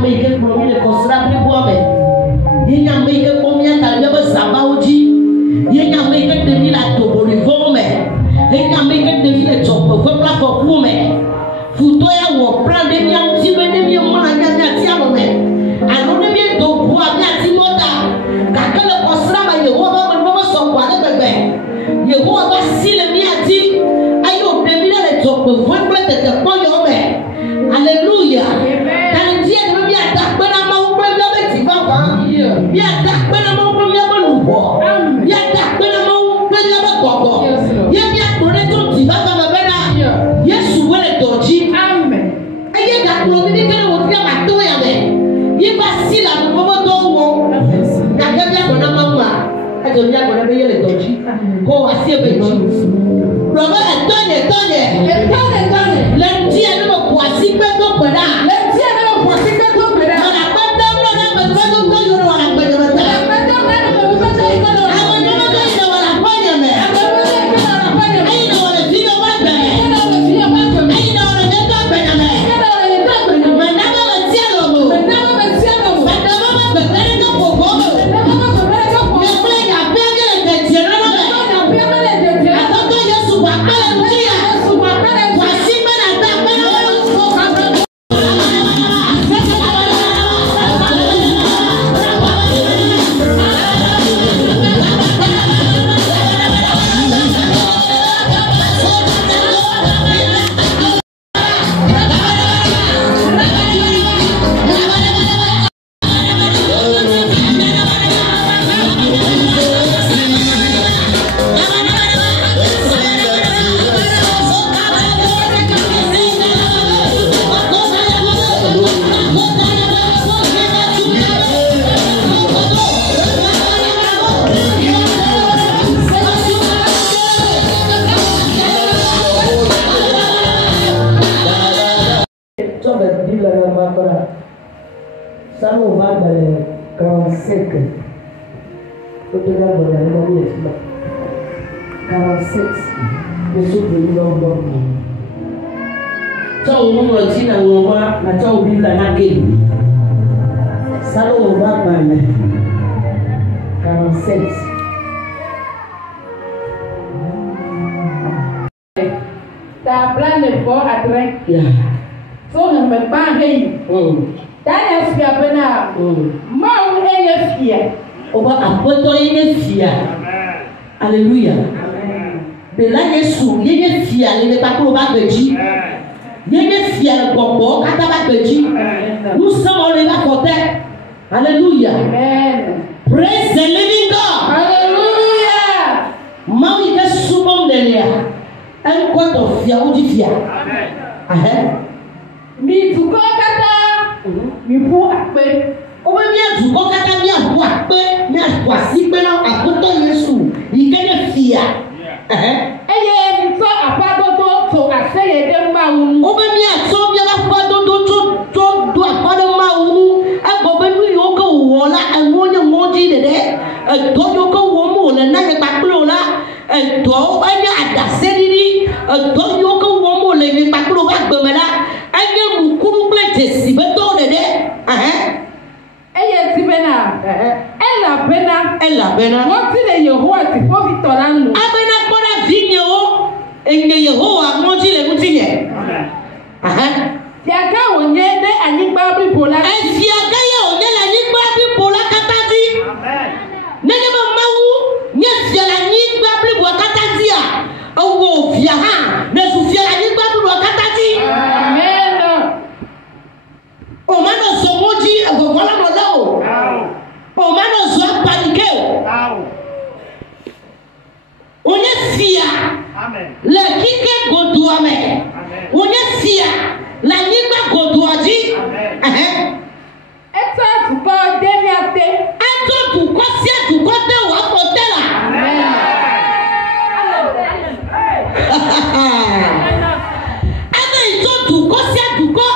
me ke mo ni ko sra bi bo me ye nya me ke ko mi ata ye ba saba oji ye nya me ke de ni la to bo ni vo me ye nya me ke de ni le to ko pla ko ku me futo ya wo plan de mi am ti be de mi mo na nya ti amo me anu de mi to ku a mi ati mo da ka ka le ko sra ba ye wo ba mo so kwa de bebe ye wo ba si le mi ati ayo de mi le to ko vo ple de te ko yo me hallelujah tan ti e no bi ata pe na ma wo ple be ti ba ba bi ata pe na ma wo ple be lu bo bi ata pe na ma wo ple be gogo ye bi akore to ti ba ba be na Yesu wele doji amen eye da ko mi ke wo ti ma to ya be ye ba si la mo mo do wo ka ke bi akona ma wa a jo bi akona be ye le doji ko wa si e be ji roba etonye le ti e no ko asi pe to pera le ti e no ko asi pe to pera na pa da no na me to to yo no na pe yo ta pa da no na me to to yo no na pa yo na pa yo me ai no le ti no ba da ai no le ti to pe na me me na ba ti a lo mo me da ba pe na no ko ko me ple ya pe ke le ti no na me a to Yesu ba pa le ti wa si me na da pe na Samo va dans 45. Autour de la bonne 47. Je suis venu dans le bon. Ça, au moment où tu n'as pas, tu as oublié la nague. Ça, on va dans 47. Ta plan de fort à train. Faut ne me pas rire. Daniel Fia Bena, Mau Eye Fia, Oba Apoto Eye Fia. Alléluia. De là, Yesu, Eye Fia, il n'est pas pour le bac de J. Eye Fia, le combo, Kataba de J. Nous sommes les bacotés. Alléluia. Praise the living God. Alléluia. Mau Eye Soubon Delia. Un quoi de Fia ou du Fia. Mi tuko kata mi pu akpe o be mi tuko kata mi apu akpe mi akwasi pe na akoto Yesu ikede fia eye mi so apadodo to aseye de ma unu o be mi aso bi apadodo to do apado ma unu ego be nu yo ko wo la enwo moji de to yo ko wo mo le na ye paplo la to anya adaseriri to yo ko wo mo le ni paplo ba gbe me la anya mukuru ple tesi be to de eye ti bena ela bena won ti le Yehowa ti fo victor anu abena kora vinyo enge Yehowa mo ti le mutinye ti aga wonye de anigba bibola ti aga ye onye la anigba bibola katati nene ma mawu nye fia la anigba bibola katati a owo fia ha ne su fia la anigba bibola katati amen o mano so moji egogola mo lawo o mano so panike o onye fia amen le kike goduame onye fia la nigba goduaji amen eto tuko demiate eto tuko si tuko de wa kotela amen ade ito tuko si tuko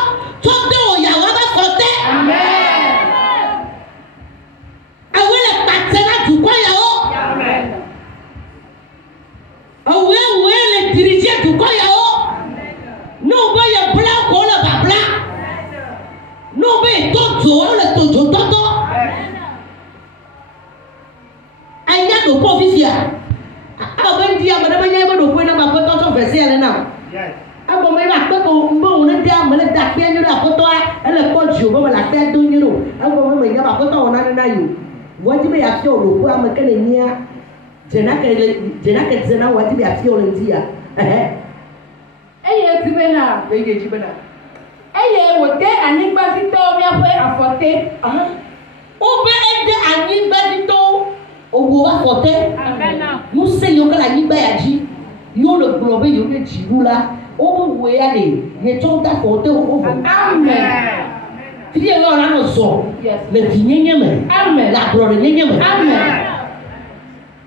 to de o ya wa ba kote amen awele patena tuko ya o amen awe le dirige tuko ya o no boy fifia. Ben dia madame yeba do point na ma poto verset elle na. Abo me la poto mbo ne dia me le da pe ni la poto elle ko ju bo la pe do ni ro. Abo me ya ba poto ona na yo. Wati be ya fi o lo ko am ke le nia. Jena ke zena wati be ya fi o le dia. Eye ti be na, be ge ji be na. Eye wo te anigba ti to mi afe afote. Obe ede anigba ti to owo afote. Amen. Nous seigneur que la liba ya ji yo le globe yo ke jirula o wo ya de ye to da fote o. Amen. Fili e ora no so. Yes. Le tinyenye me. Amen. La gloire nyenye me. Amen.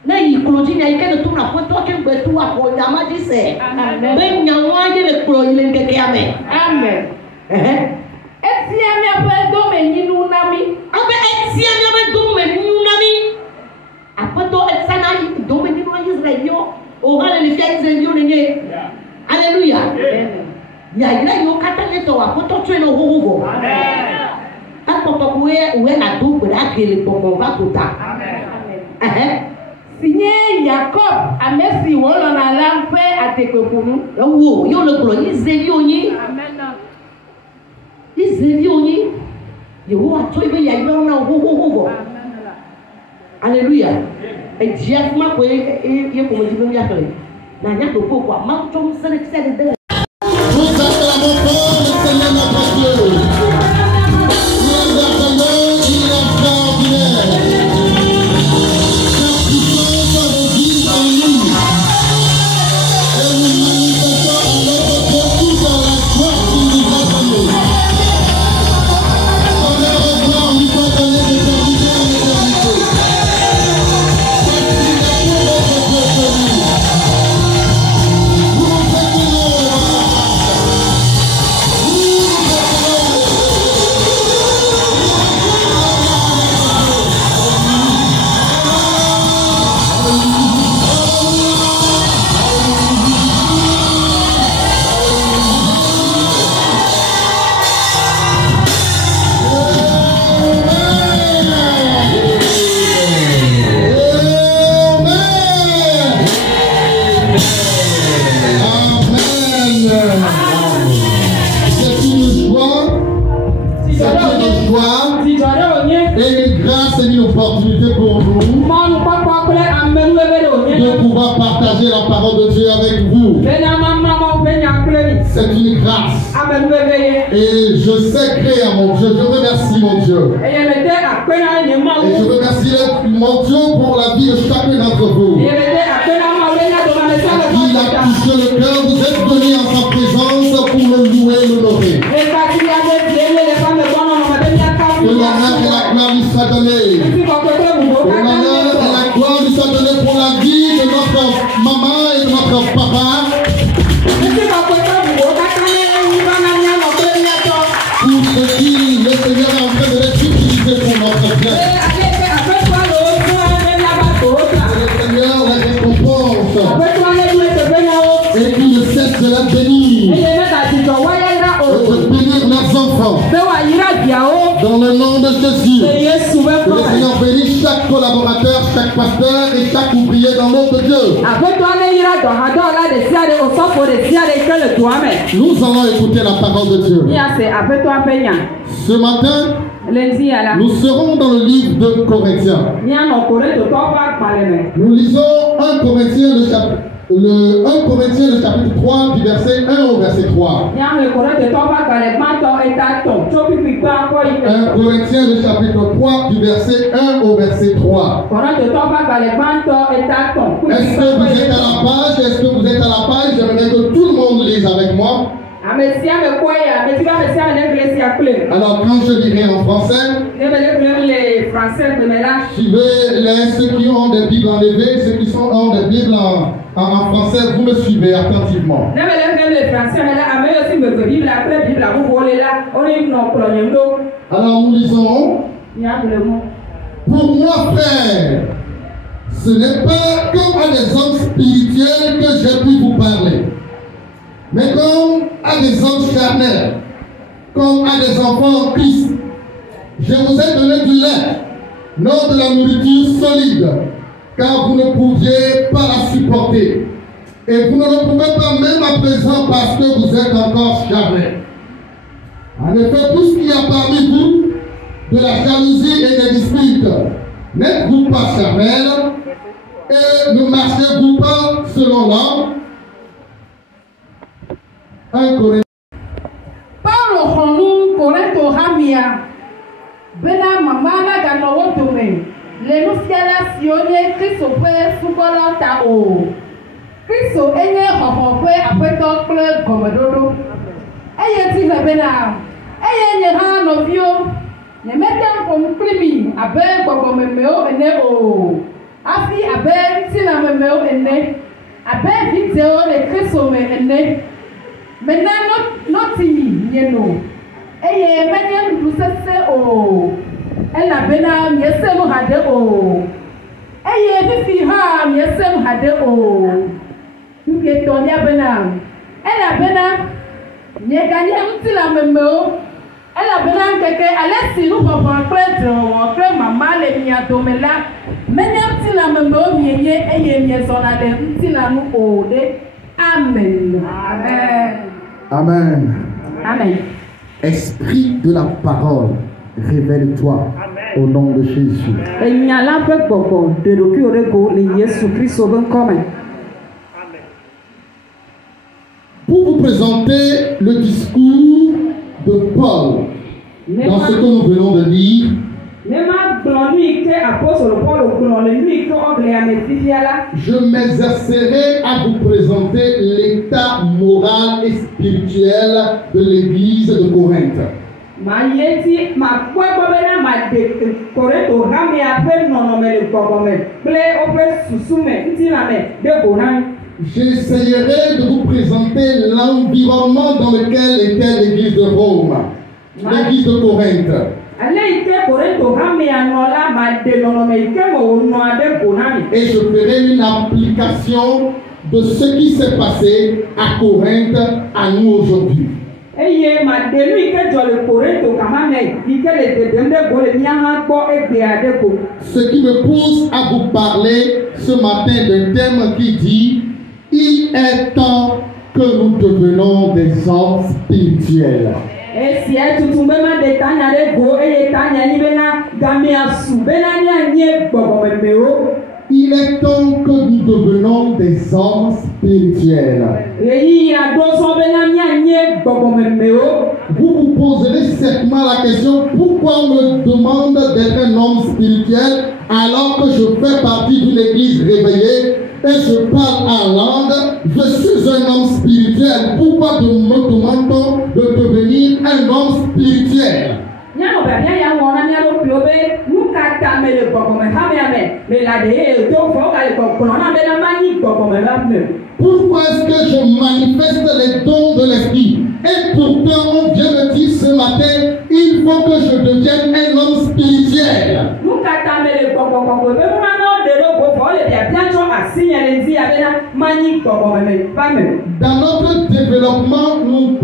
Na yi kloji na ike de tu na foto ke gbe tu apo ya ma ji se. Amen. Be nya wa je le klo ile nkeke ame. Amen. Eti ami ape do me nyinu na mi. Abe eti ami ape do me nyinu na mi. Apoto etsana do me nyinu Israel yo. O hallelujah Israel yo nenye. Alléluia. Ya ira yo kata ne to apoto twe no hoho. Amen. Apoto we na do gbe akele popo ba kota. Amen. Signé Jacob amesi wolo na lampe atekokunu. Wo yo le glo Israel yo yin. Amen. Israel yo yin. Yo wa to ibe ya yo na hoho. Alléluia. Et Dieu m'a quoi ye ko mo jibe ya kale. Na nya to ko kwa ma to sele de. Nous acclamons fort le Seigneur notre Dieu. Nous acclamons, il est extraordinaire. Sa puissance vit en nous. Et nous manifestons à notre tour tout dans la joie qu'il nous a donnée. Honneur et gloire nous soit donné d'éternité en éternité. Parce qu'il est pour notre Dieu connu. Nous nous fêtons. Et une grâce et une opportunité pour nous de pouvoir partager la parole de Dieu avec vous. C'est une grâce. Et je sais créer à mon Dieu. Je remercie mon Dieu. Et je remercie mon Dieu pour la vie de chacun d'entre vous. Il a touché le cœur. Vous êtes venus en sa présence pour le louer et l'honorer. Que l'honneur et la gloire lui soient donnés. Que l'honneur et la gloire lui soient donnés pour la vie de notre maman et de notre papa. Pour ce qui le Seigneur est en train de les utiliser pour notre bien. Que le Seigneur les récompense. Et qu'il ne cesse de la bénir. Et de bénir leurs enfants. Dans le nom de Jésus. Que le Seigneur bénisse chaque collaborateur, chaque pasteur et chaque ouvrier dans l'ordre de Dieu. Nous allons écouter la parole de Dieu. Ce matin, nous serons dans le livre de Corinthiens. Nous lisons 1 Corinthiens le 1 Corinthiens le chapitre 3 du verset 1 au verset 3. 1 Corinthiens le chapitre 3 du verset 1 au verset 3. Est-ce que vous êtes à la page? Est-ce que vous êtes à la page? J'aimerais que tout le monde lise avec moi. Alors quand je lirai en français, suivez ceux qui ont des Bibles enlevées, ceux qui ont des Bibles en français, vous me suivez attentivement. Alors nous lisons. Pour moi, frère, ce n'est pas comme à des hommes spirituels que j'ai pu vous parler, mais comme à des hommes charnels, comme à des enfants en Christ. Je vous ai donné du lait, non de la nourriture solide, car vous ne pouviez pas la supporter. Et vous ne le pouvez pas même à présent parce que vous êtes encore charnel. En effet, tout ce qu'il y a parmi vous, de la jalousie et des disputes, n'êtes-vous pas charnel et ne marchez-vous pas selon l'homme? 1 Corinthiens. Paulo Honu Corinto Hamia Bena Mamala Ganowotome Lenusiala Sione Christo Pre Sukola Tao Christo Enye Hohope Apeto Ple Gomadodo Eye Tive Bena Eye Nyeha Novio Nemeten Komprimi Abe Gogomemeo Ene O Afi Abe Tina Memeo Ene Abe Video Le Christo Me Ene Maintenant, notre yeno. Eye, maintenant, nous sommes au. Elle a bena, yesem hade o. Eye, fifi ha, yesem hade o. Nous qui étions bena. Elle a bena, n'y a gagné un petit la même mot. Elle a bena, quelqu'un, allez, si nous pouvons faire maman, les miatomés là. Maintenant, petit la même mot, n'y a, eye, n'y a son allé, un petit la nous au. Amen. Amen. Amen. Amen. Esprit de la parole, révèle-toi au nom de Jésus. Pour vous présenter le discours de Paul, dans ce que nous venons de lire, je m'exercerai à vous présenter l'état moral et spirituel de l'église de Corinthe. J'essayerai de vous présenter l'environnement dans lequel était l'église de Rome, l'église de Corinthe. Et je ferai une application de ce qui s'est passé à Corinthe à nous aujourd'hui. Ce qui me pousse à vous parler ce matin d'un thème qui dit « Il est temps que nous devenons des hommes spirituels ». Il est temps que nous devenons des hommes spirituels. Vous vous poserez certainement la question, pourquoi on me demande d'être un homme spirituel alors que je fais partie d'une église réveillée et je parle en langue, je suis un homme spirituel. Pourquoi me demande-t-on de devenir un homme spirituel? Pourquoi est-ce que je manifeste les dons de l'esprit? Et pourtant, on vient me dire ce matin, il faut que je devienne un homme spirituel. Dans notre développement, nous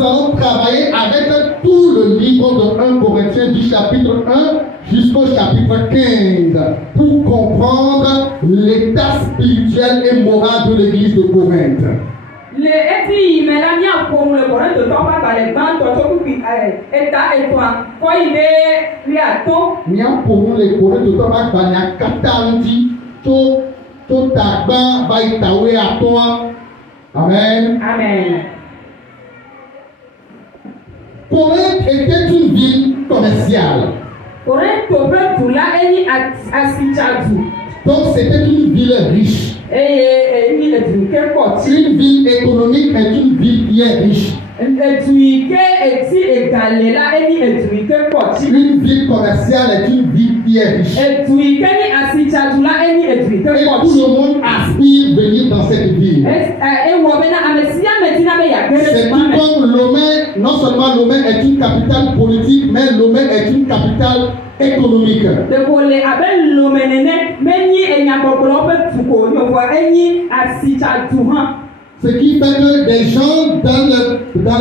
allons travailler avec tout le livre de 1 Corinthiens du chapitre 1 jusqu'au chapitre 15 pour comprendre l'état spirituel et moral de l'église de Corinthe. Amen. Amen. Corinthe était une ville commerciale. Donc c'était une ville riche. Une ville économique est une ville qui est riche. Une ville commerciale est une ville qui est riche. Et tout le monde aspire venir dans cette ville. C'est tout comme Lomé, non seulement Lomé est une capitale politique, mais Lomé est une capitale économique. Ce qui fait que des gens dans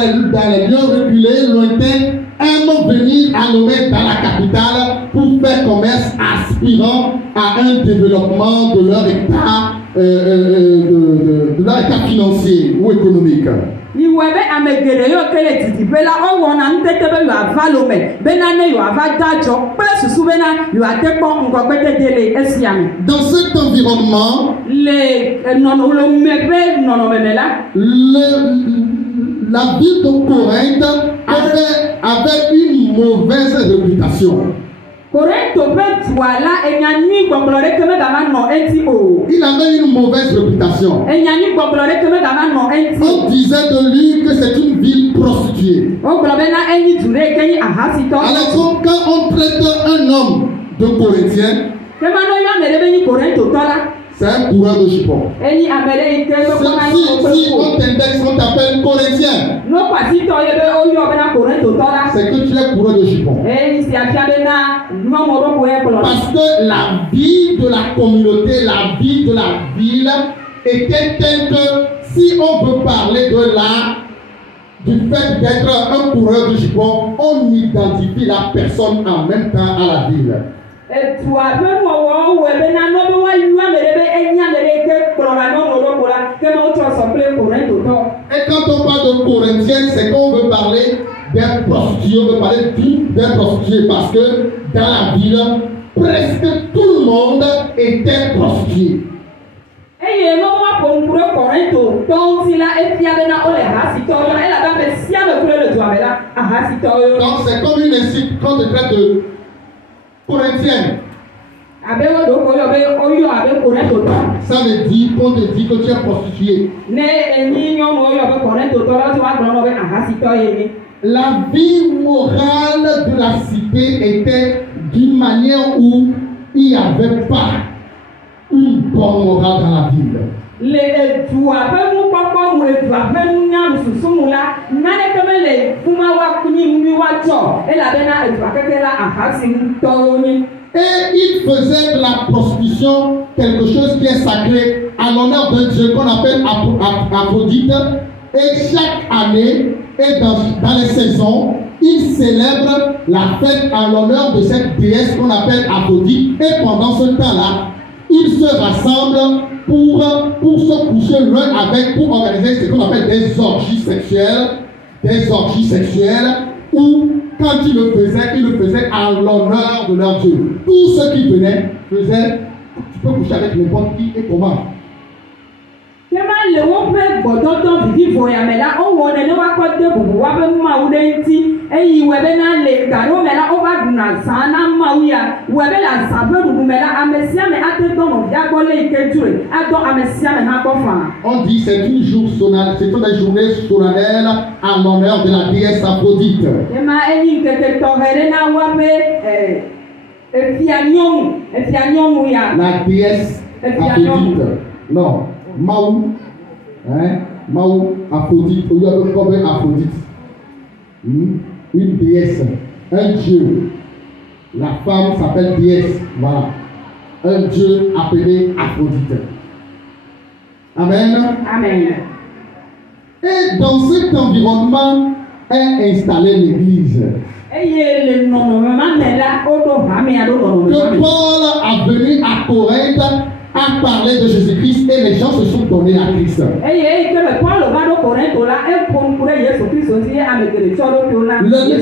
les lieux reculés, lointains, aiment venir à Lomé dans la capitale pour faire commerce aspirant à un développement de leur état, de leur état financier ou économique. Iwebe amegele yo kele titi bela o wona ntete be yo avalome bena ne yo avadajo pe susu bena yo atepo ngobete dele esiame. Dans cet environnement, la ville de Corinthe avait une mauvaise réputation. Il avait une mauvaise réputation. On disait de lui que c'est une ville prostituée. Alors quand on traite un homme de Corinthien, c'est un coureur de jupon. Si on t'indexe, on t'appelle Corinthien, c'est que tu es coureur de jupon. Parce que la vie de la communauté, la vie de la ville était telle que si on veut parler du fait d'être un coureur de jupon, on identifie la personne en même temps à la ville. Et quand on parle de Corinthiens, c'est qu'on veut parler d'un prostitué, on veut parler d'un prostitué parce que dans la ville, presque tout le monde était prostitué. Donc c'est comme une insulte quand on traite de Corinthienne. Ça veut dire qu'on te dit que tu es prostitué. La vie morale de la cité était d'une manière où il n'y avait pas une bonne morale dans la ville. Et il faisait de la prostitution quelque chose qui est sacré à l'honneur d'un dieu qu'on appelle Aphrodite. Et chaque année, et dans les saisons, il célèbre la fête en l'honneur de cette déesse qu'on appelle Aphrodite. Et pendant ce temps-là, ils se rassemblent pour se coucher l'un avec, pour organiser ce qu'on appelle des orgies sexuelles. Des orgies sexuelles où, quand ils le faisaient en l'honneur de leur Dieu. Tous ceux qui venaient faisaient, tu peux coucher avec n'importe qui et comment. On dit c'est une jour solennelle, c'est une journée solennelle en l'honneur de la déesse Aphrodite. La déesse Aphrodite. Non, Maou. Hein? Maou, Aphrodite. Il y a comme Aphrodite. Une déesse. Un dieu. La femme s'appelle déesse. Voilà. Un dieu appelé Aphrodite. Amen. Amen. Et dans cet environnement est installée l'église. Que Paul a venu à Corinthe à parler de Jésus-Christ et les gens se sont donnés à Christ. Le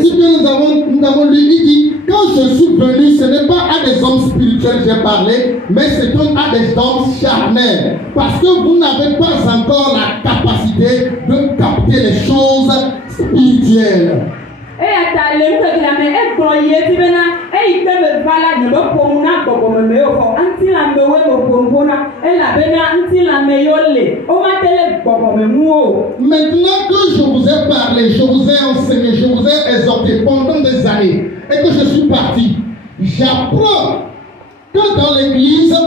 livre que nous avons lu, il dit, quand je suis venu, ce n'est pas à des hommes spirituels que j'ai parlé, mais c'est à des hommes charnels. Parce que vous n'avez pas encore la capacité de capter les choses spirituelles. Maintenant que je vous ai parlé, je vous ai enseigné, je vous ai exhorté pendant des années et que je suis parti, j'apprends que dans l'église,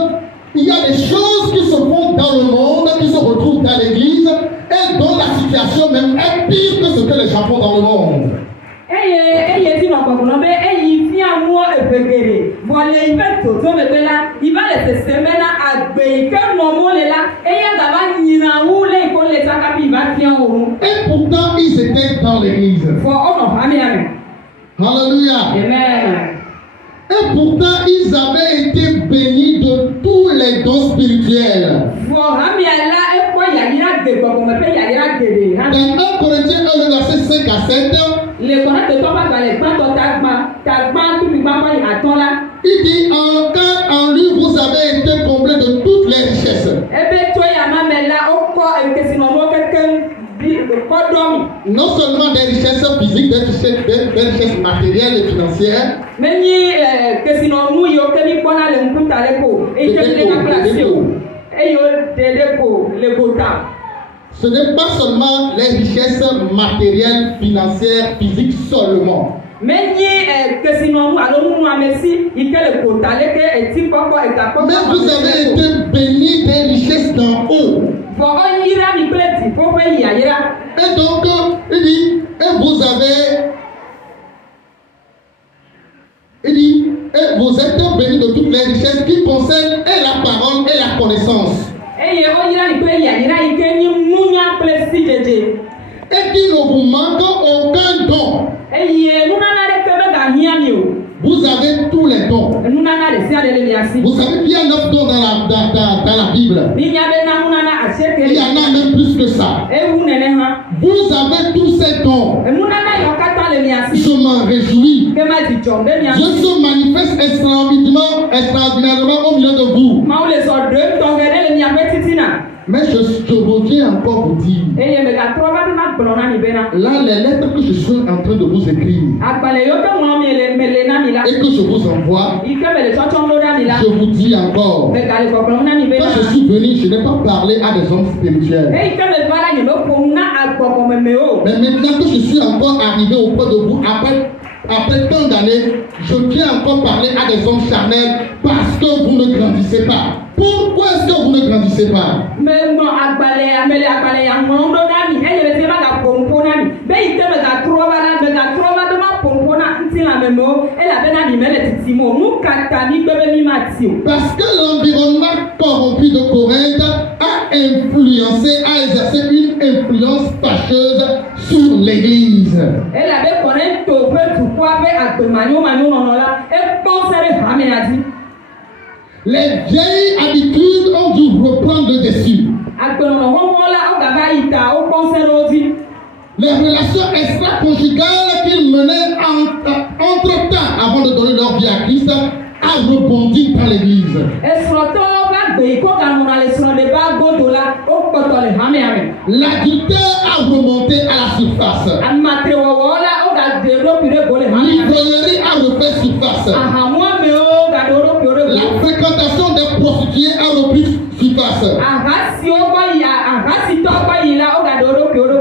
il y a des choses qui se font dans le monde, qui se retrouvent dans l'église et dont la situation même est pire que ce que les gens font dans le monde. Et pourtant, ils étaient dans l'église. Alléluia. Amen. Et pourtant, ils avaient été bénis de tous les dons spirituels. Dans 1 Corinthiens 1, le verset 5 à 7, il dit, en lui, vous avez été comblés de toutes les richesses. Non seulement des richesses physiques, des richesses matérielles et financières, ce n'est pas seulement les richesses matérielles, financières, physiques seulement. Mais vous avez été bénis des richesses d'en haut. Et donc, il dit, et vous êtes bénis de toutes les richesses qui concernent et la parole et la connaissance. Et qu'il ne vous manque aucun don. Vous avez tous les dons. Vous savez qu'il y a 9 dons dans la Bible. Il y en a même plus que ça. Vous avez tous ces dons. Je m'en réjouis. Dieu se manifeste extraordinairement au milieu de vous. Mais je reviens encore vous dire. Là, les lettres que je suis en train de vous écrire et que je vous envoie, je vous dis encore. Quand je suis venu, je n'ai pas parlé à des hommes spirituels. Mais maintenant que je suis encore arrivé auprès de vous, après tant d'années, je viens encore parler à des hommes charnels parce que vous ne grandissez pas. Pourquoi est-ce que vous ne grandissez pas? Parce que l'environnement corrompu de Corinthe a exercé une influence fâcheuse sur l'église. Les vieilles habitudes ont dû reprendre le dessus. Les relations extra-conjugales qu'ils menaient entre-temps avant de donner leur vie à Christ a rebondi dans l'église. L'adultère a remonté à la surface. L'ivrognerie a refait surface. La fréquentation des prostituées a repris surface.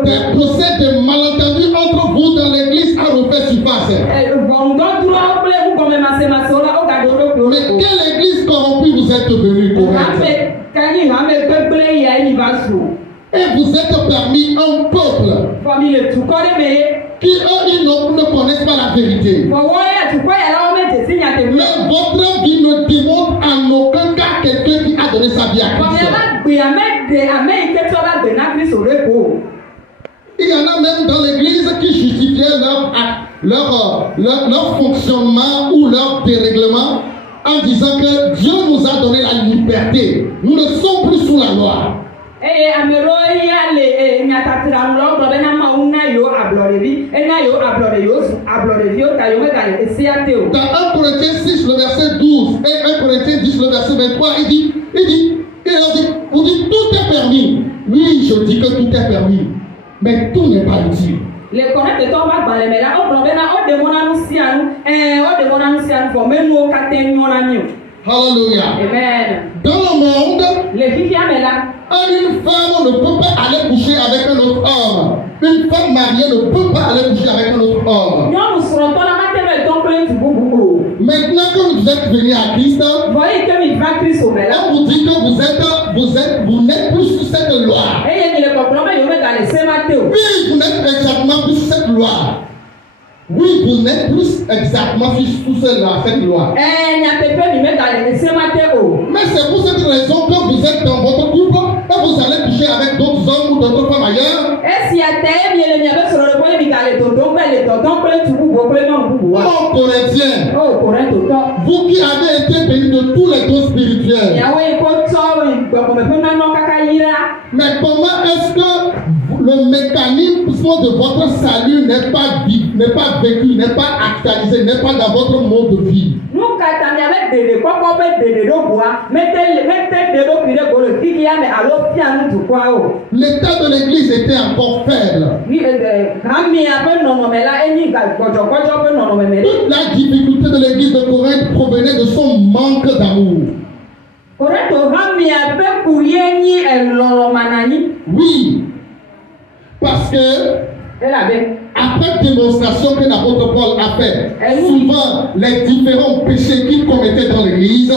Des procès de malentendus entre vous dans l'église a refait surface. Mais quelle église corrompue vous êtes devenue, Corinthe? Et vous êtes parmi un peuple qui eux, ils ne connaissent pas la vérité. Mais votre vie ne démontre en aucun cas quelqu'un qui a donné sa vie à Christ. Il y en a même dans l'église qui justifiaient leur fonctionnement ou leur dérèglement en disant que Dieu nous a donné la liberté. Nous ne sommes plus sous la loi. Dans 1 Corinthiens 6, le verset 12 et 1 Corinthiens 10, le verset 23, il dit, vous dites tout est permis. Oui, je dis que tout est permis, mais tout n'est pas utile. Hallelujah. Amen. Dans le monde, une femme ne peut pas aller coucher avec un autre homme. Une femme mariée ne peut pas aller coucher avec un autre homme. Maintenant que vous êtes venus à Christ, on vous dit que vous n'êtes plus sous cette loi. Oui, vous n'êtes exactement plus sous cette loi. Oui, vous n'êtes plus exactement sous cette loi. Mais c'est pour cette raison que vous êtes dans votre couple et vous allez coucher avec d'autres hommes ou d'autres femmes ailleurs. Oh Corinthiens, Oh, Corinthe, vous qui avez été bénis de tous les dons spirituels, mais comment est-ce que le mécanisme de votre salut n'est pas vécu, n'est pas actualisé, n'est pas dans votre mode de vie? L'état de l'église était encore faible. Toute la difficulté de l'église de Corinthe provenait de son manque d'amour. Oui, parce que après démonstration que l'apôtre Paul a fait, souvent les différents péchés qu'il commettait dans l'église,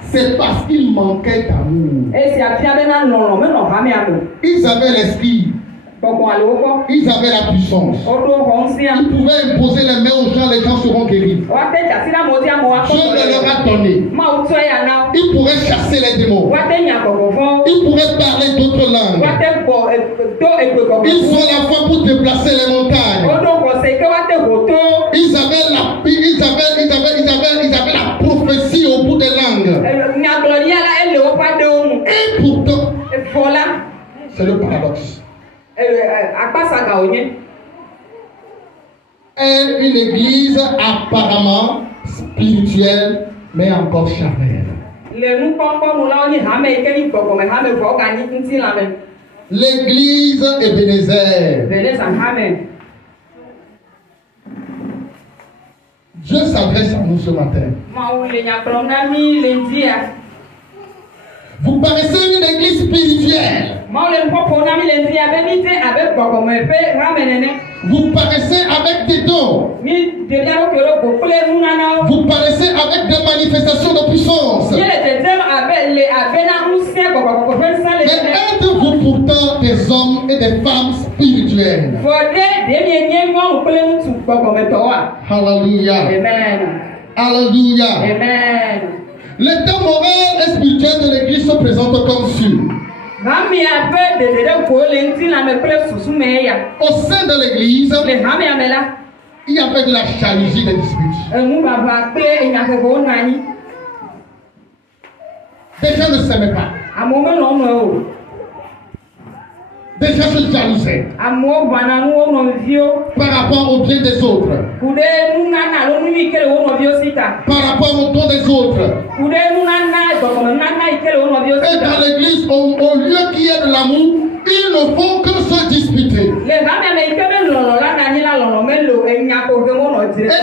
c'est parce qu'il manquait d'amour. Ils avaient l'esprit. Ils avaient la puissance. Ils pouvaient imposer les mains aux gens seront guéris. Dieu le leur a donné. Ils pourraient chasser les démons. Ils pourraient parler d'autres langues. Ils ont la foi pour déplacer les montagnes. Ils avaient la prophétie au bout des langues. Et pourtant, c'est le paradoxe. Et une église apparemment spirituelle, mais encore charnelle. L'église Ebenezer. Dieu s'adresse à nous ce matin. Vous paraissez une église spirituelle. Vous paraissez avec des dons. Vous paraissez avec des manifestations de puissance. Mais êtes-vous pourtant des hommes et des femmes spirituels? Alléluia. Amen. Alléluia. Amen. L'état moral et spirituel de l'église se présente comme suit. Au sein de l'église, il y avait de la jalousie des disputes. Des gens ne s'aimaient pas. Des gens se jalousaient par rapport au bien des autres, par rapport au don des autres. Et dans l'église, au lieu qu'il y ait de l'amour, ils ne font que se disputer. Et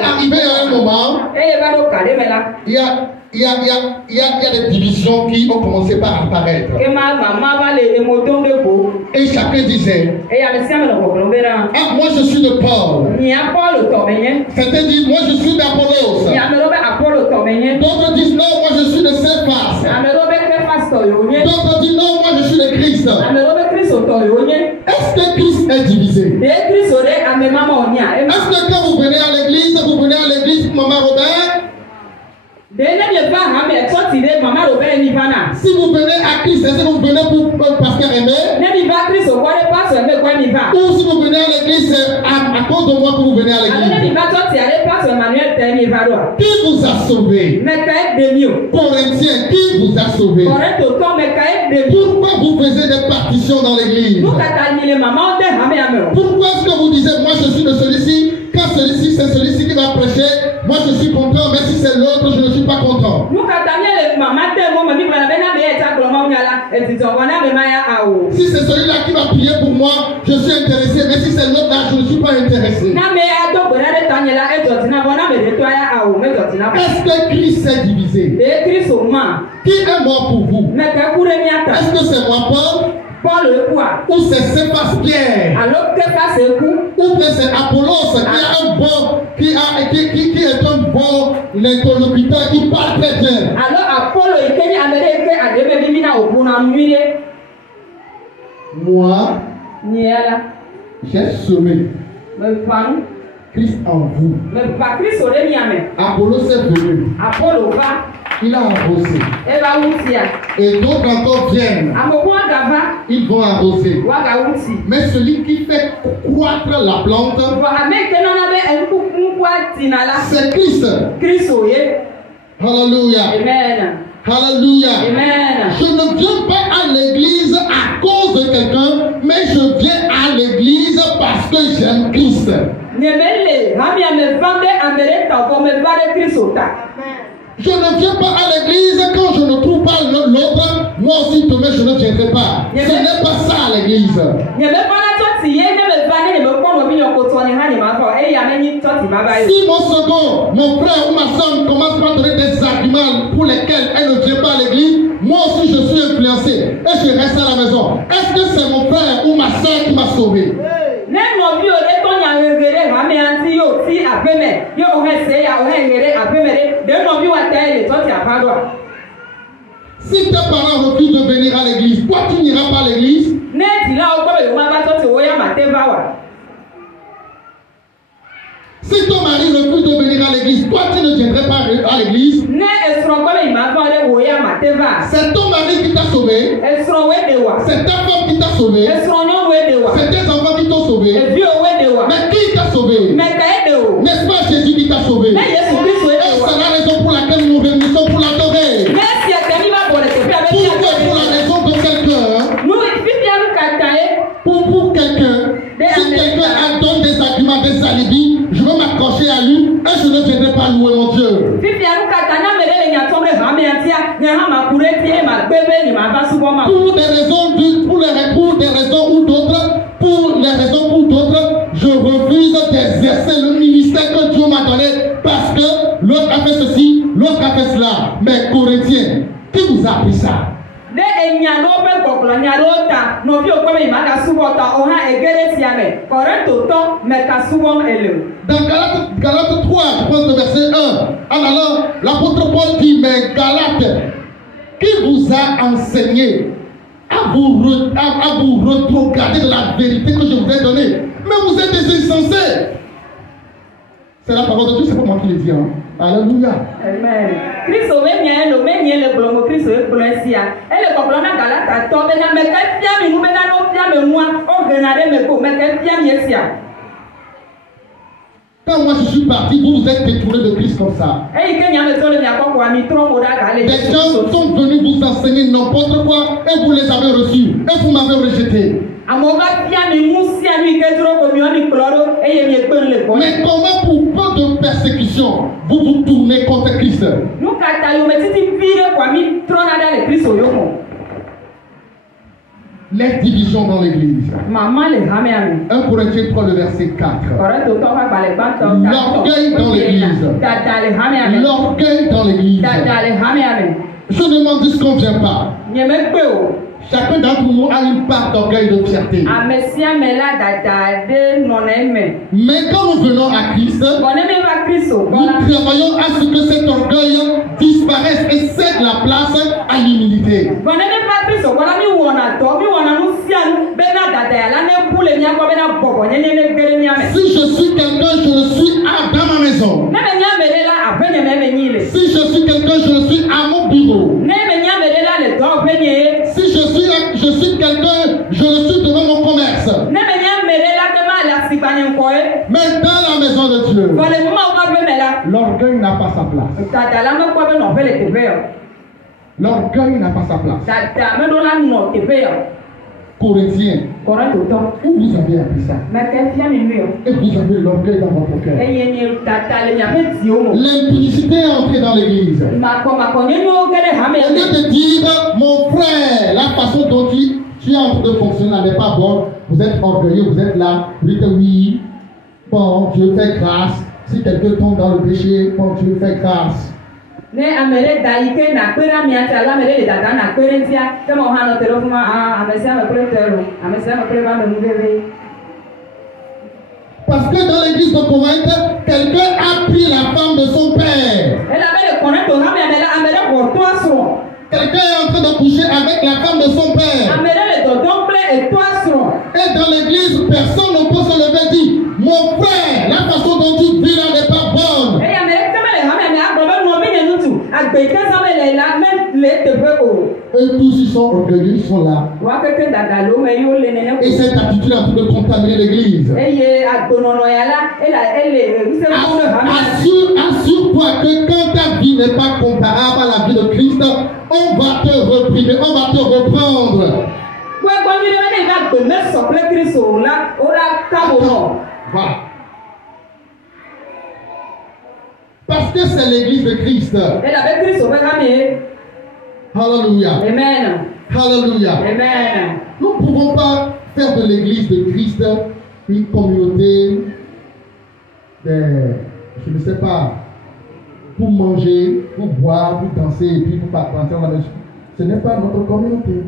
arrivé à un moment, il y a des divisions qui ont commencé par apparaître. Et chacun disait, ah, moi je suis de Paul. Certains disent, moi je suis d'Apollos. D'autres disent, non, moi je suis de Céphas. D'autres disent, non, moi je suis de Christ. Est-ce que Christ est divisé? Est-ce que quand vous venez à l'église, Maman Robert, si vous venez à Christ, est-ce que vous venez pour Pasteur Aimé? Ou si vous venez à l'église, à cause de moi que vous venez à l'église? Qui vous a sauvé? Corinthiens, qui vous a sauvé? Pourquoi vous faisiez des partitions dans l'église? Pourquoi est-ce que vous disiez, moi je suis de celui-ci, quand celui-ci c'est celui-ci qui va prêcher, moi je suis content, mais si c'est l'autre, je ne suis pas content. Si c'est celui-là qui va prier pour moi, je suis intéressé, mais si c'est l'autre là, je ne suis pas intéressé. Est-ce que Christ s'est divisé? Qui est mort pour vous? Est-ce que c'est moi Paul? Ou c'est Céphas Pierre? Ou bien c'est Apollos qui est un bon interlocuteur, qui parle très bien. Moi, j'ai semé Christ en vous. Apollos est venu. il a arrosé. Eva wutia. Et d'autres encore viennent. Amoku agava. Ils vont arroser. Waga wuti. Mais celui qui fait croître la plante, Bo ame kenona be enku kwa tinala. c'est Christ. Kristo ye. Alléluia. Amen. Alléluia. Amen. Je ne viens pas à l'église à cause de quelqu'un, mais je viens à l'église parce que j'aime Christ. Nyemele, hami ame vande amereka ko me vare Kristo ta. Je ne viens pas à l'église quand je ne trouve pas l'autre. Moi aussi, demain, je ne viendrai pas. Ce n'est pas ça l'église. Si mon second, mon frère ou ma soeur commence par donner des arguments pour lesquels elle ne vient pas à l'église, moi aussi je suis influencé et je reste à la maison. Est-ce que c'est mon frère ou ma soeur qui m'a sauvé? Si tes parents refusent de venir à l'église, toi tu n'iras pas à l'église? Si ton mari refuse de venir à l'église, toi tu ne viendrais pas à l'église? C'est ton mari qui t'a sauvé? C'est ta femme qui t'a sauvé? C'est tes enfants qui t'ont sauvé? Mais qui t'a sauvé? N'est-ce pas Jésus qui t'a sauvé? Et c'est la raison pour laquelle nous réunissons pour l'adorer. Pour la raison de quelqu'un. Pour quelqu'un. Si quelqu'un donne des arguments, des alibis, je vais m'accrocher à lui et je ne viendrai pas louer mon Dieu. Pour des raisons ou d'autres, je refuse d'exercer le ministère que Dieu m'a donné parce que l'autre a fait ceci, l'autre a fait cela. Mais Corinthiens, qui vous a appris ça? Dans Galates 3, je pense le verset 1, en allant, l'apôtre Paul dit, mais Galates, qui vous a enseigné à vous retrograder de la vérité que je vous ai donnée? Mais vous êtes des insensés. C'est la parole de Dieu, c'est pas moi qui le dis. Hein. Alléluia. Amen. Christ le blomo Christ le elle comprend Galata to bena me ka pia mi nu bena no pia me moi o genade me ko me ka pia mi esia. Quand moi je suis parti, vous êtes détourné de Christ comme ça. Des gens sont venus vous enseigner n'importe quoi et vous les avez reçus et vous m'avez rejeté. Mais comment pour peu de persécution vous vous tournez contre Christ? Les divisions dans l'église. 1 Corinthiens 3, le verset 4. L'orgueil dans l'église. L'orgueil dans l'église. Je ne m'en disconviens pas. Chacun d'entre nous a une part d'orgueil et de fierté. Mais quand nous venons à Christ, nous travaillons à ce que cet orgueil disparaisse et cède la place à l'humilité. Si je suis quelqu'un, je le suis dans ma maison. Si je suis quelqu'un, je le suis à mon bureau. Si je suis quelqu'un, je le suis devant mon commerce. Mais dans la maison de Dieu, l'orgueil n'a pas sa place. L'orgueil n'a pas sa place. Corinthiens, où vous avez appris ça? Et vous avez l'orgueil dans votre cœur. L'impudicité est entrée dans l'église. Au lieu de dire, mon frère, la façon dont tu es en train de fonctionner n'est pas bonne, vous êtes orgueilleux, vous êtes là, vous dites oui, bon, Dieu fait grâce. Si quelqu'un tombe dans le péché, bon, Dieu fait grâce. Ne amere daike na kwera miata la mere dada na kwerentia kama hano terofuma amesema kwetero amesema kweba no mubebe. Parce que dans l'église de Corinthe, quelqu'un a pris la femme de son père. Quelqu'un est en train de coucher avec la femme de son père. Et dans l'église, personne ne peut se lever et dire, mon frère, la façon dont tu vis là n'est pas bonne. Eux tous ils sont orgueilleux, ils sont là. Et cette attitude est en train de contaminer l'église. Assure-toi que quand ta vie n'est pas comparable à la vie de Christ, on va te reprimer, on va te reprendre. Voilà. Parce que c'est l'église de Christ. Alléluia. Amen. Alléluia. Amen. Nous ne pouvons pas faire de l'église de Christ une communauté je ne sais pas, pour manger, pour boire, pour danser et puis pour partir dans la maison. Ce n'est pas notre communauté.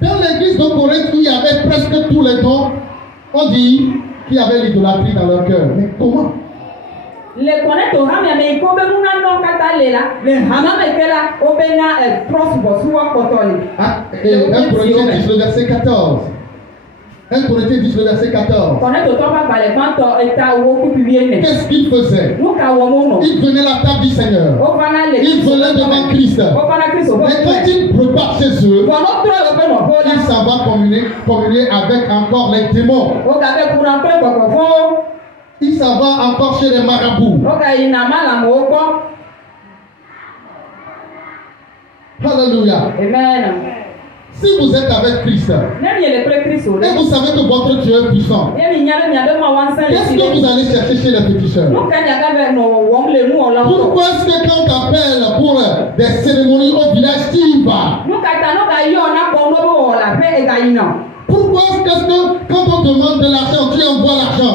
Dans l'église de Corinthe, il y avait presque tous les dons. On dit qu'il y avait l'idolâtrie dans leur cœur. Mais comment? Les connaître au ramia mais ko be muna non katalela le hamama kela obena cross boss wa kotoli. 1 Corinthiens 10 le verset 14. 1 Corinthiens 10 le verset 14. Qu'est-ce qu'il faisait? Il venait à la table du Seigneur. Il venait devant Christ. Et quand il prépare chez eux, il s'en va communier avec encore les démons. Il s'en va encore chez les marabouts. Alléluia. Amen. Si vous êtes avec Christ et vous savez que votre Dieu est puissant, qu'est-ce que vous allez chercher chez les péticheurs? Pourquoi est-ce que quand tu appelles pour des cérémonies au village, tu y vas? Pourquoi est-ce que quand on demande de l'argent, tu envoies l'argent?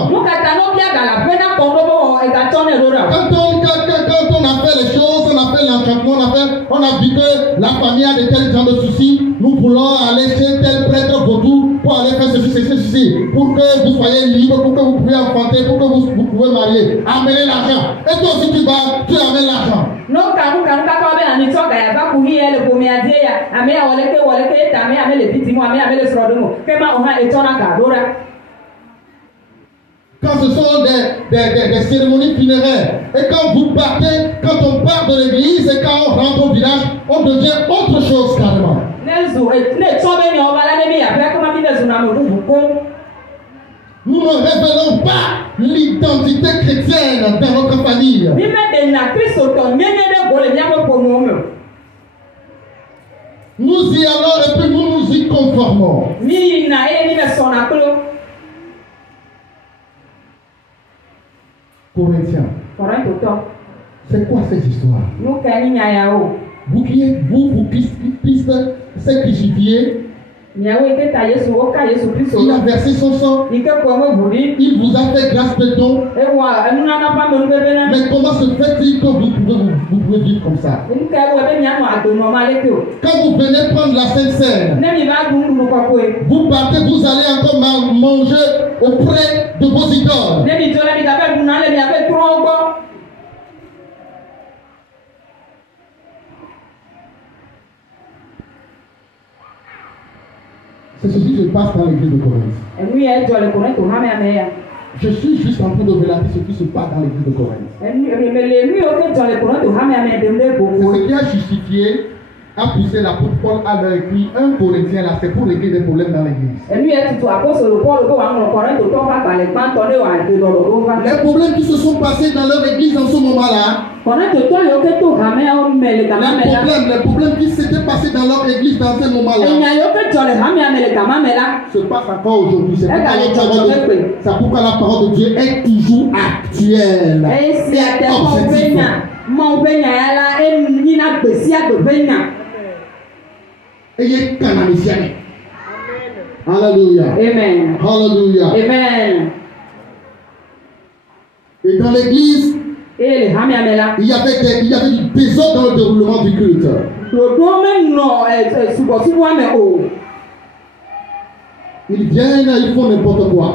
Quand on a fait les choses, on a fait l'enchantement, on a vu que la famille a de tels gens de soucis, nous voulons aller chez tel prêtre vaudou pour aller faire ceci, pour que vous soyez libre, pour que vous puissiez enfanter, pour que vous pouvez marier. Amenez l'argent. Et toi aussi tu vas, tu amènes l'argent. Quand ce sont des cérémonies funéraires, et quand vous partez, quand on part de l'église et quand on rentre au village, on devient autre chose carrément. Nous ne révélons pas l'identité chrétienne dans notre famille. Nous y allons et puis nous nous y conformons. Corinthiens. C'est quoi cette histoire? Vous qui êtes, vous Christ s'est crucifié. Il a versé son sang. Il vous a fait grâce de don. Mais comment se fait-il que vous pouvez vivre comme ça? Quand vous venez prendre la Sainte Seine, vous partez, vous allez encore manger auprès de vos idoles. C'est ceci qui se passe dans l'église de Corinthe. Je suis juste en train de relater ce qui se passe dans l'église de Corinthe. C'est ce qui a justifié, a poussé l'apôtre Paul à leur écrit 1 Corinthiens là, c'est pour régler des problèmes dans l'église. Les problèmes qui se sont passés dans leur église en ce moment-là, les problèmes qui s'étaient passés dans leur église dans ce moment-là, se passent encore aujourd'hui. C'est pourquoi la parole de Dieu est toujours actuelle. Et objective. Ayez canalisé. Alléluia. Amen. Alléluia. Amen. Et dans l'église, il y avait du désordre dans le déroulement du culte. Ils viennent, ils font n'importe quoi.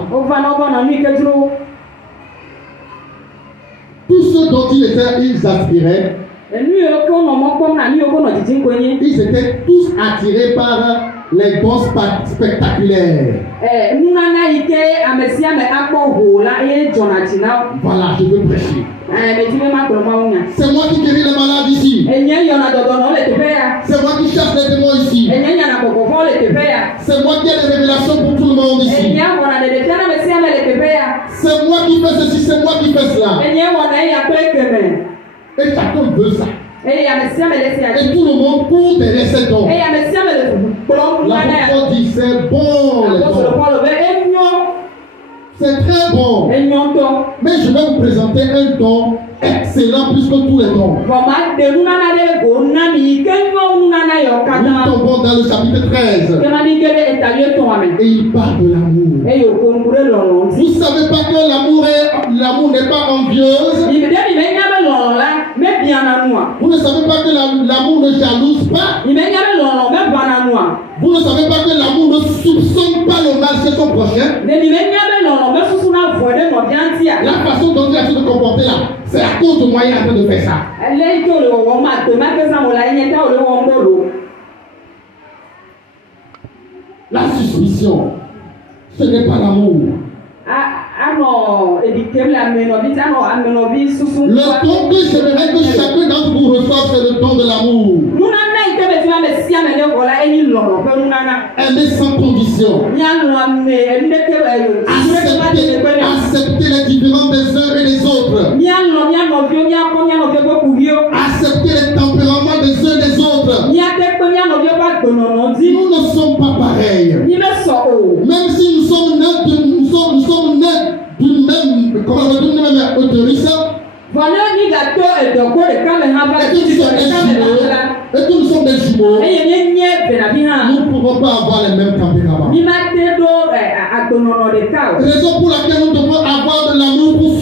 Tous ceux dont ils aspiraient, ils étaient tous attirés par les danses spectaculaires. Voilà, je veux prêcher. C'est moi qui guéris les malades ici. C'est moi qui chasse les démons ici. C'est moi qui ai des révélations pour tout le monde ici. C'est moi qui fais ceci, c'est moi qui fais cela. Et chacun veut ça. Et tout le monde court derrière ces dons. L'apôtre dit c'est bon les dons. C'est très bon. Mais je vais vous présenter un don excellent plus que tous les dons. Nous tombons dans le chapitre 13. Et il parle de l'amour. Vous ne savez pas que l'amour n'est pas envieuse. Vous ne savez pas que l'amour ne jalouse pas. Vous ne savez pas que l'amour ne soupçonne pas le mal chez son prochain. La façon dont il a se comporter là, c'est à cause de moi il est en train de faire ça. La suspicion, ce n'est pas l'amour. Le don que j'aimerais que chacun d'entre vous reçoive, c'est le don de l'amour. Aimer sans condition. Accepter les différences des uns et des autres. Accepter les tempéraments des uns et des autres. Nous ne sommes pas pareils. Même si nous sommes nés d'une même autorisation. Et que nous sommes des jumeaux, nous ne pouvons pas avoir les mêmes tempéraments. Raison pour laquelle nous devons avoir de l'amour pour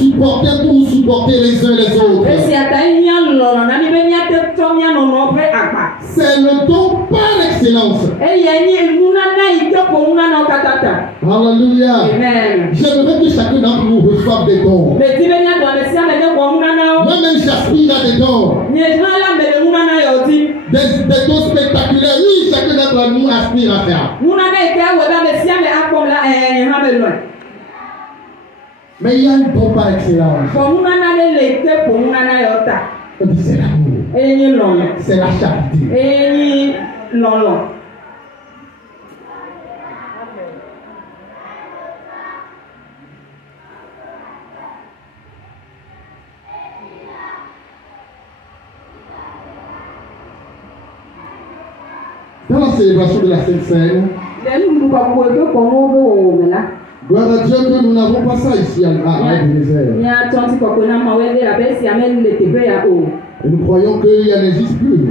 nous supporter les uns les autres. C'est le don par excellence. Alléluia. J'aimerais que chacun d'entre nous reçoive des dons. Moi-même j'aspire à des dons. Des dons spectaculaires. Oui, chacun d'entre nous aspire à faire. Mais il y a un don par excellence. C'est l'amour. C'est la charité. Dans la célébration de la Sainte Seine, gloire à Dieu que nous n'avons pas ça ici à Ebenezer. Et nous croyons qu'il n'existe plus.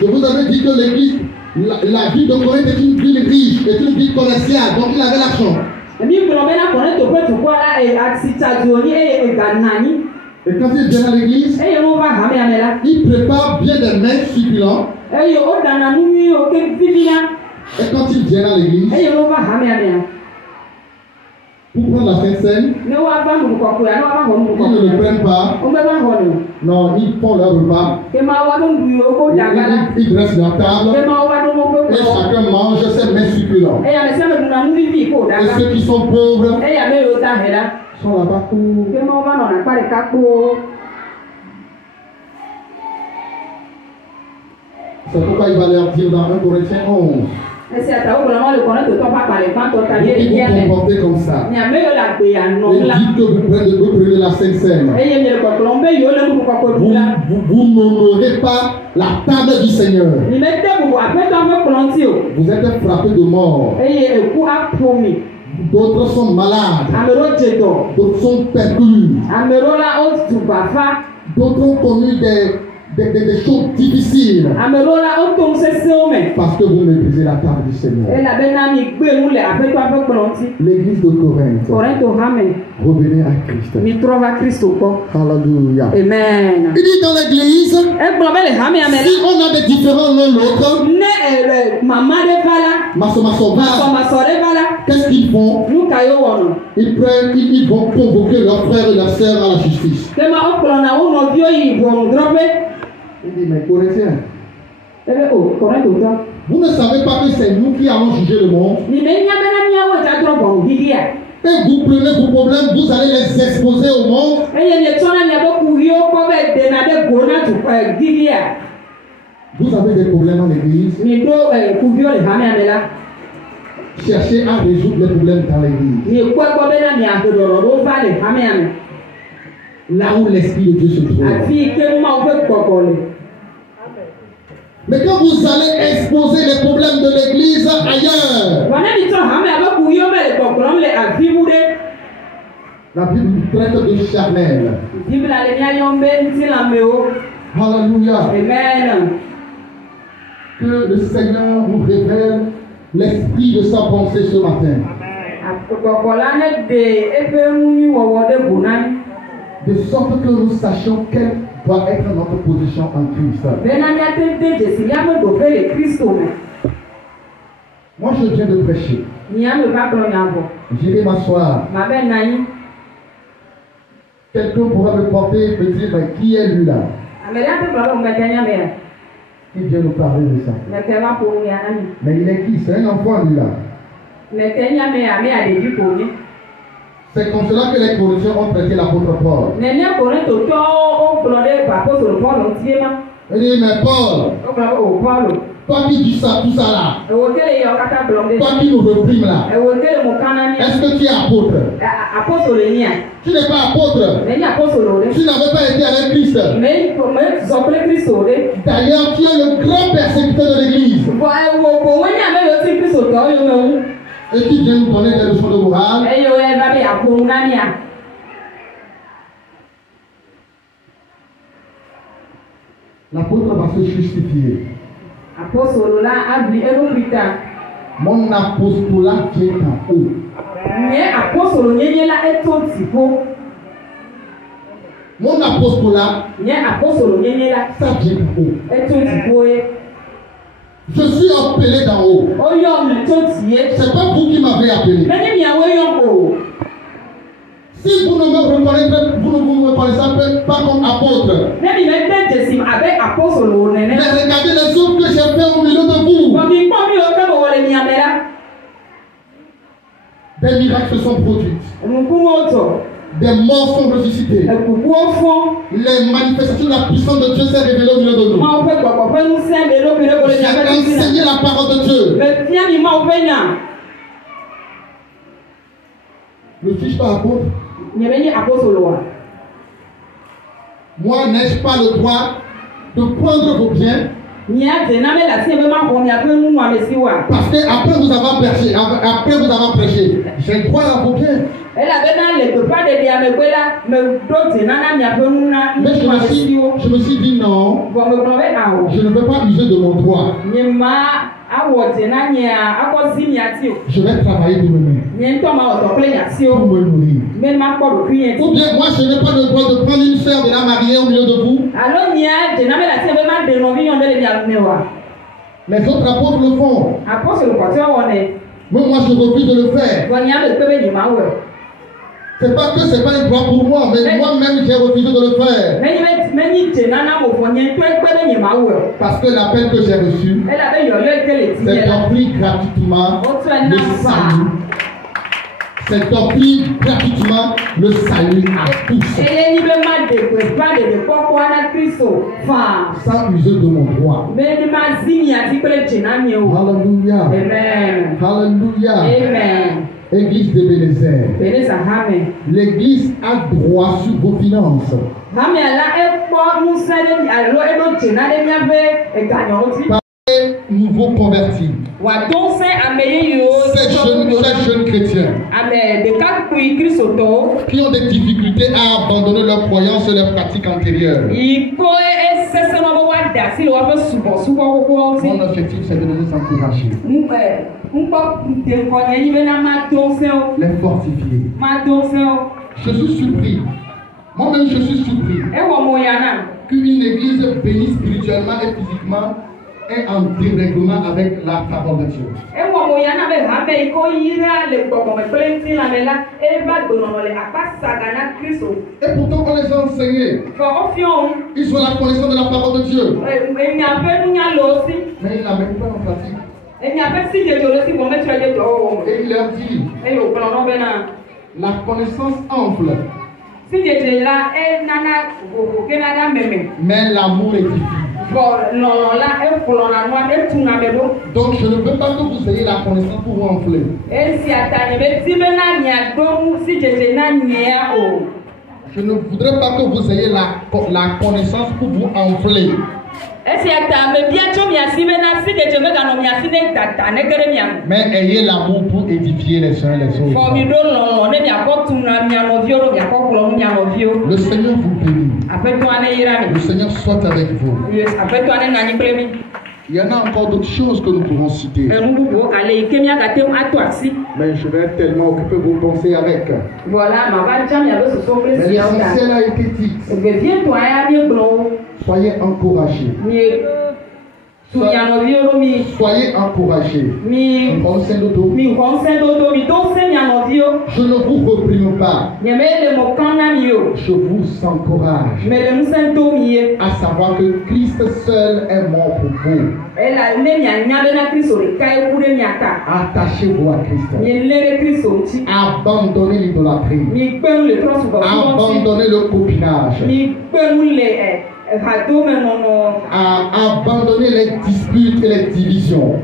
Je vous avais dit que l'église, la ville de Corinthe est une ville riche, est une ville commerciale, donc il avait l'argent. Et quand il vient à l'église, il prépare bien des mets succulents. Et quand il vient à l'église, pour prendre la Sainte Seine, ils ne le prennent pas. Non, ils font leur repas. Ils dressent leur table. Et chacun mange ses mets succulents. Et ceux qui sont pauvres sont là-bas pour... C'est pourquoi il va leur dire dans 1 Corinthiens 11. Vous qui vous comportez comme ça. Et dites que vous prenez la Sainte Seine. Vous n'honorez pas la table du Seigneur. Vous êtes frappés de mort. D'autres sont malades. D'autres sont perdus. D'autres ont connu des choses difficiles. Parce que vous méprisez la table du Seigneur. L'église de Corinthe. Revenez à Christ. Alléluia. Amen. Il dit dans l'église, si on a des différends l'un l'autre, qu'est-ce qu'ils font? Ils vont convoquer leurs frères et leurs sœurs à la justice. Il dit, mais Corinthiens, Vous ne savez pas que c'est nous qui allons juger le monde. Et vous prenez vos problèmes, vous allez les exposer au monde. Vous avez des problèmes en l'église. Cherchez à résoudre les problèmes dans l'église. Là où l'Esprit de Dieu se trouve. Mais quand vous allez exposer les problèmes de l'église ailleurs, la Bible traite de charnel. Alléluia. Amen. Que le Seigneur nous révèle l'esprit de sa pensée ce matin. De sorte que nous sachions quelle doit être notre position en Christ. Moi, je viens de prêcher. J'irai m'asseoir. Quelqu'un pourra me porter et me dire, mais qui est lui là? Qui vient nous parler de ça? Mais il est qui? C'est un enfant lui là. C'est comme cela que les Corinthiens ont traité l'apôtre Paul. Il dit, mais Paul, toi qui dis ça, tout ça là, toi qui nous reprimes là, est-ce que tu es apôtre? Tu n'es pas apôtre. Tu n'avais pas été avec Christ. D'ailleurs, tu es le grand persécuteur de l'église. Et tu viens nous donner des leçons de morale. L'apôtre va se justifier. Mon apostolat vient en haut. Mon apostolat, ça vient en haut. Je suis appelé d'en haut. C'est pas vous qui m'avez appelé. Si vous ne me reconnaissez pas comme apôtre, mais regardez les œuvres que j'ai fait au milieu de vous. Des miracles se sont produits. Des morts sont ressuscités. Les manifestations de la puissance de Dieu s'est révélée au milieu de nous. J'ai enseigné la parole de Dieu. Ne suis-je pas apôtre? Moi, n'ai-je pas le droit de prendre vos biens? Parce que après vous avoir prêché, j'ai droit à vos biens. Mais je me suis dit non, je ne veux pas user de mon droit. Je vais travailler de mes mains pour me nourrir. Ou bien moi je n'ai pas le droit de prendre une sœur de la mariée au milieu de vous. Les autres apôtres le font. Mais moi je refuse de le faire. C'est pas que c'est pas un droit pour moi, mais moi-même j'ai refusé de le faire. Parce que l'appel que j'ai reçu, c'est d'offrir gratuitement le salut. C'est d'offrir gratuitement le salut à tous. Sans user de mon droit. Alléluia. Amen. Alléluia. Amen. Église de Bénézère. L'église a droit sur vos finances. Nouveau converti. Ces jeunes chrétiens qui ont des difficultés à abandonner leurs croyances et leurs pratiques antérieures. Mon objectif, c'est de les encourager, les fortifier. Je suis surpris. Moi-même, je suis surpris qu'une église bénie spirituellement et physiquement est en dérèglement avec la parole de Dieu. Et pourtant, on les a enseignés. Ils ont la connaissance de la parole de Dieu. Mais ils ne la mettent pas en pratique. Et il leur dit, la connaissance enfle, mais l'amour édifie. Donc je ne veux pas que vous ayez la connaissance pour vous enfler. Je ne voudrais pas que vous ayez la connaissance pour vous enfler. Mais ayez l'amour pour édifier les uns les autres. Le Seigneur vous bénit. Le Seigneur soit avec vous. Il y en a encore d'autres choses que nous pourrons citer. Mais je vais tellement occuper vos pensées avec. Mais l'essentiel a été dit. Soyez encouragés. Soyez encouragés. Je ne vous reprime pas. Je vous encourage. À savoir que Christ seul est mort pour vous. Attachez-vous à Christ. Abandonnez l'idolâtrie. Abandonnez le copinage. Abandonnez les disputes et les divisions.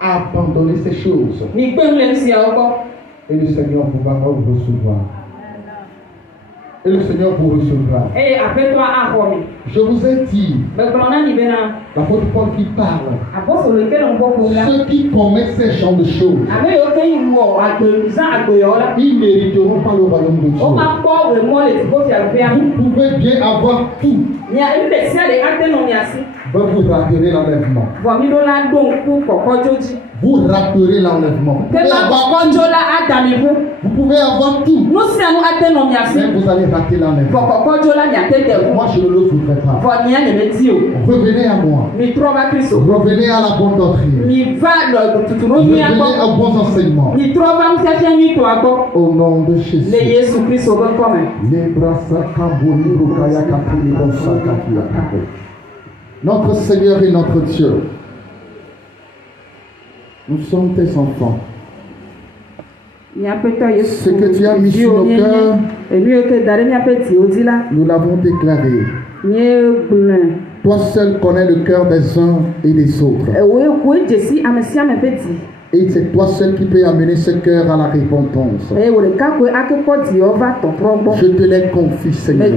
Abandonnez ces choses. Et le Seigneur vous va vous recevoir. Et le Seigneur vous recevra. Je vous ai dit, l'apôtre Paul qui parle, ceux qui commettent ces genres de choses, ils ne mériteront pas le royaume de Dieu. Vous pouvez bien avoir tout. Vous raterez l'enlèvement. Vous raterez l'enlèvement. Vous pouvez avoir tout. Mais vous allez rater l'enlèvement. Moi, je ne le voudrais pas. Revenez à moi. Revenez à la bonne doctrine. Revenez aux bons enseignements. Au nom de Jésus. Notre Seigneur et notre Dieu, nous sommes tes enfants. Ce que tu as mis sur nos cœurs, nous l'avons déclaré. Toi seul connais le cœur des uns et des autres. Et c'est toi seul qui peux amener ce cœur à la repentance. Je te les confie, Seigneur.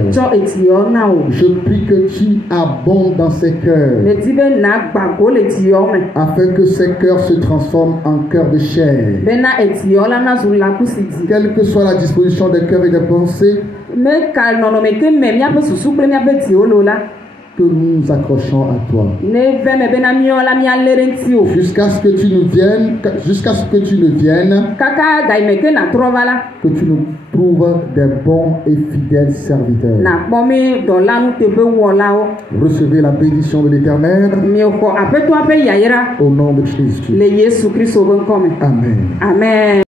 Je prie que tu abondes dans ces cœurs, afin que ces cœurs se transforment en cœurs de chair. Quelle que soit la disposition des cœurs et des pensées, que nous nous accrochons à toi. Jusqu'à ce que tu nous viennes, que tu nous trouves des bons et fidèles serviteurs. Recevez la bénédiction de l'Éternel. Au nom de Jésus. Amen. Amen.